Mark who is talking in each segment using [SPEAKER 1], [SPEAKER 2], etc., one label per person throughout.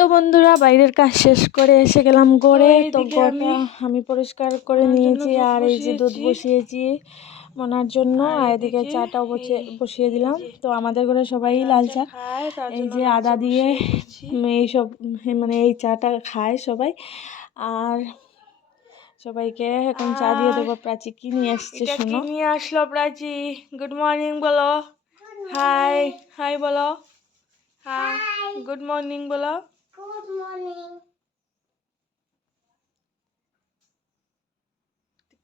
[SPEAKER 1] তো বন্ধুরা বাইরের কাজ শেষ করে এসে গেলাম গড়ে। তো গড়টা
[SPEAKER 2] আমি
[SPEAKER 1] পরিষ্কার করে নিয়েছি আর এই যে দুধ
[SPEAKER 2] বসিয়েছি।
[SPEAKER 1] মনার জন্য।
[SPEAKER 2] আর
[SPEAKER 1] এদিকে চাটাও বসিয়ে বসিয়ে দিলাম। তো আমাদের ঘরে সবাই লাল চা। এই যে আদা দিয়ে
[SPEAKER 2] এই
[SPEAKER 1] উম, মানে এই চাটা খায় সবাই। আর সবাইকে এখন চা দিয়ে দেবো। প্রাচী কি নিয়ে
[SPEAKER 2] আসছে
[SPEAKER 1] শোনো?
[SPEAKER 2] নিয়ে আসলো প্রাচী? গুড মর্নিং বলো। হাই হাই বলো। হ্যাঁ গুড মর্নিং বলো
[SPEAKER 3] গুড মর্নিং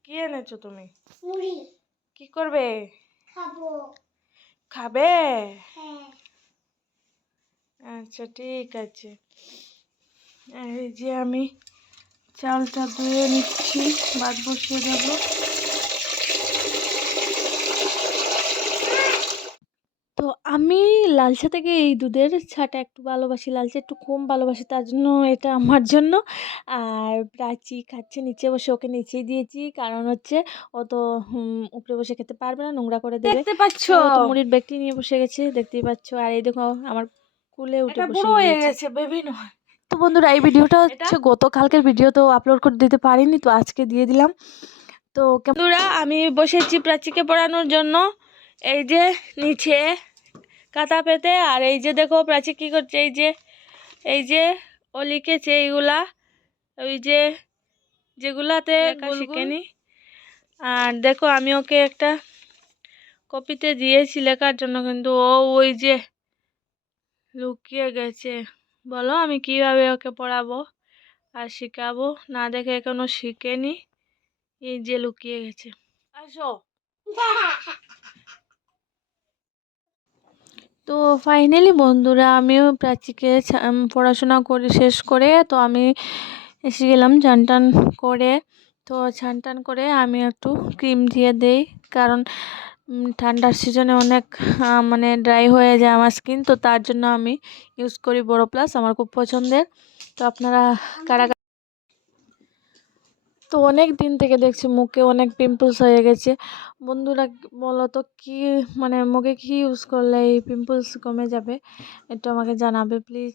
[SPEAKER 2] কি এনেছো তুমি?
[SPEAKER 3] মুড়ি।
[SPEAKER 2] কি করবে?
[SPEAKER 3] খাব।
[SPEAKER 2] খাবে?
[SPEAKER 3] হ্যাঁ।
[SPEAKER 2] আচ্ছা ঠিক আছে। এই যে আমি চালটা ধুয়ে নিচ্ছি ভাত বসিয়ে দেবো।
[SPEAKER 1] তো আমি লাল চা থেকে এই দুধের ছাটা একটু ভালোবাসি লাল চা একটু কম ভালোবাসি তার জন্য এটা আমার জন্য। আর প্রাচী খাচ্ছে নিচে বসে ওকে নিচেই দিয়েছি কারণ হচ্ছে ও তো উপরে বসে খেতে পারবে না নোংরা করে দেবে।
[SPEAKER 2] দেখতে পাচ্ছ?
[SPEAKER 1] মুড়ির ব্যাগটি নিয়ে বসে গেছে দেখতেই পাচ্ছ। আর এই দেখো আমার কুলে উঠে বসে
[SPEAKER 2] হয়ে গেছে বেবি নয়।
[SPEAKER 1] তো বন্ধুরা এই ভিডিওটা হচ্ছে গতকালকের ভিডিও তো আপলোড করে দিতে পারিনি তো আজকে দিয়ে দিলাম। তো
[SPEAKER 2] বন্ধুরা আমি বসেছি প্রাচীকে পড়ানোর জন্য। এই যে নিচে কাতা পেতে। আর এই যে দেখো প্রাচী কি করছে? এই যে এই যে ও লিখেছে এইগুলা ওই যে যেগুলাতে শিখেনি। আর দেখো আমি ওকে একটা কপিতে দিয়েছি লেখার জন্য কিন্তু ও ওই যে লুকিয়ে গেছে। বলো আমি কীভাবে ওকে পড়াবো আর শেখাবো? না দেখে এখনও শিখেনি। এই যে লুকিয়ে গেছে। আসো।
[SPEAKER 1] তো ফাইনালি বন্ধুরা আমিও প্রাচীকে পড়াশোনা করে শেষ করে, তো আমি এসে গেলাম চান টান করে। তো চান টান করে আমি একটু ক্রিম দিয়ে দেই, কারণ ঠান্ডার সিজনে অনেক মানে ড্রাই হয়ে যায় আমার স্কিন তো তার জন্য আমি ইউজ করি বড়ো প্লাস আমার খুব পছন্দের। তো আপনারা কারা- তো অনেক দিন থেকে দেখছি মুখে অনেক পিম্পলস হয়ে গেছে। বন্ধুরা বলো তো কী মানে মুখে কী ইউজ করলে এই পিম্পলস কমে যাবে? একটু আমাকে জানাবে প্লিজ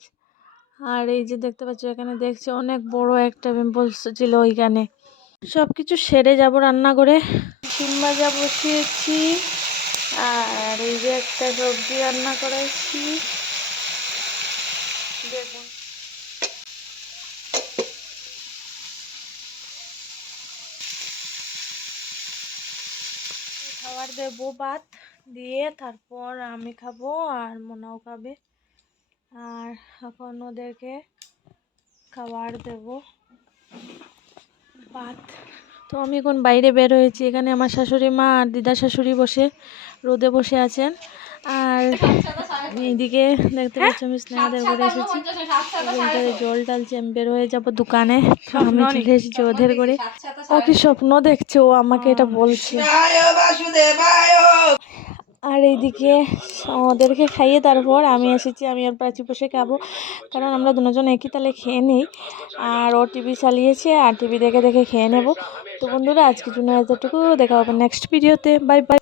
[SPEAKER 1] আর এই যে দেখতে পাচ্ছ, এখানে দেখছি অনেক বড় একটা পিম্পলস ছিল ওইখানে। সব কিছু সেরে যাব রান্না করে
[SPEAKER 2] শিম ভাজা বসিয়েছি। আর এই যে একটা সবজি রান্না করেছি দেখুন। খাবার দেবো ভাত দিয়ে, তারপর আমি খাব আর মোনাও খাবে। আর এখন ওদেরকে খাবার দেব। ভাত।
[SPEAKER 1] তো আমি এখন বাইরে বের হয়েছি। এখানে আমার শাশুড়ি মা আর দিদা শাশুড়ি বসে, রোদে বসে আছেন। আর এইদিকে দেখতে পাচ্ছি আমি স্নেহাদের করে এসেছি। জল ডালছে আমি বের হয়ে যাব দোকানে। আমি চলে এসেছি ওদের করে ও কি স্বপ্ন দেখছে ও আমাকে এটা বলছে। আর এইদিকে ওদেরকে খাইয়ে তারপর আমি এসেছি আমি আর প্রাচী বসে খাব। কারণ আমরা দুজন একই তালে খেয়ে নিই। আর ও টিভি চালিয়েছে আর টিভি দেখে দেখে খেয়ে নেব। তো বন্ধুরা আজকের জন্য এতটুকু। দেখা হবে নেক্সট ভিডিওতে বাই বাই